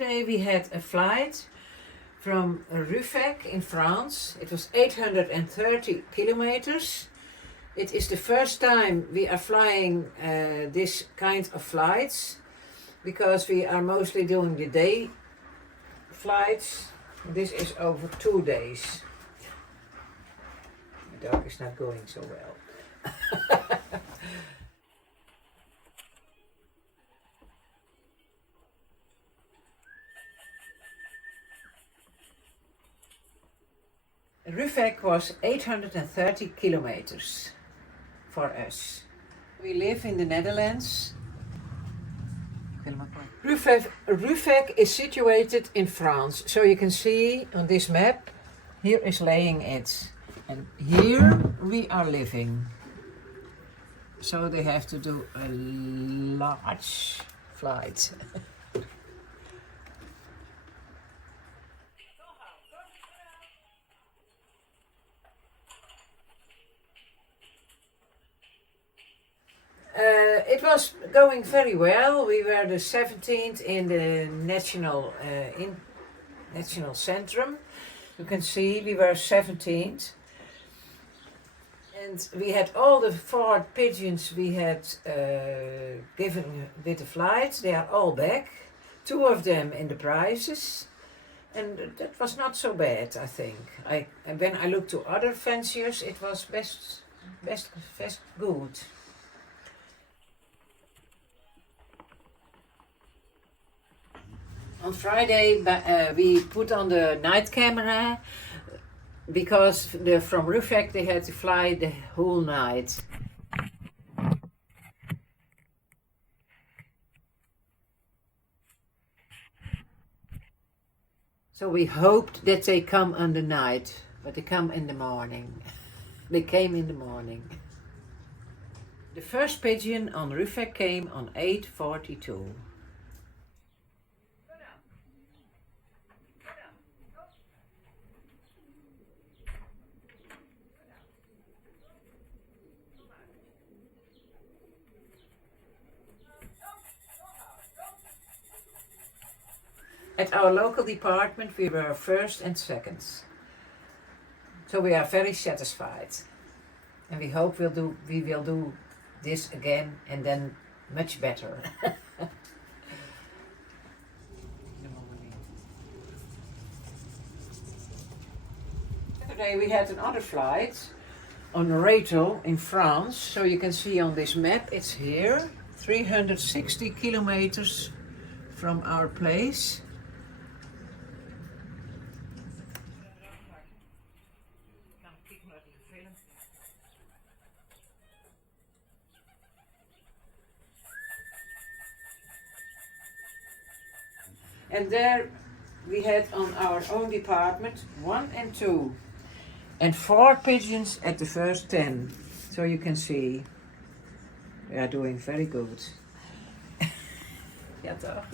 Yesterday we had a flight from Ruffec in France. It was 830 kilometers. It is the first time we are flying this kind of flights, because we are mostly doing the day flights. This is over 2 days. The dog is not going so well. Ruffec was 830 kilometers for us. We live in the Netherlands. Ruffec is situated in France, so you can see on this map, here is laying it, and here we are living. So they have to do a large flight. It was going very well. We were the 17th in the national centrum. You can see we were 17th. And we had all the 4 pigeons we had given with the flight. They are all back. 2 of them in the prizes. And that was not so bad, I think. When I looked to other fanciers, it was best good. On Friday we put on the night camera, because from Ruffec they had to fly the whole night. So we hoped that they come on the night, but they come in the morning. They came in the morning. The first pigeon on Ruffec came on 8:42. At our local department we were first and seconds. So we are very satisfied. And we hope we will do this again and then much better. Yesterday we had another flight on Rethel in France. So you can see on this map, it's here, 360 kilometers from our place. And there we had on our own department 1 and 2 and 4 pigeons at the first 10. So you can see we are doing very good. Ja toch?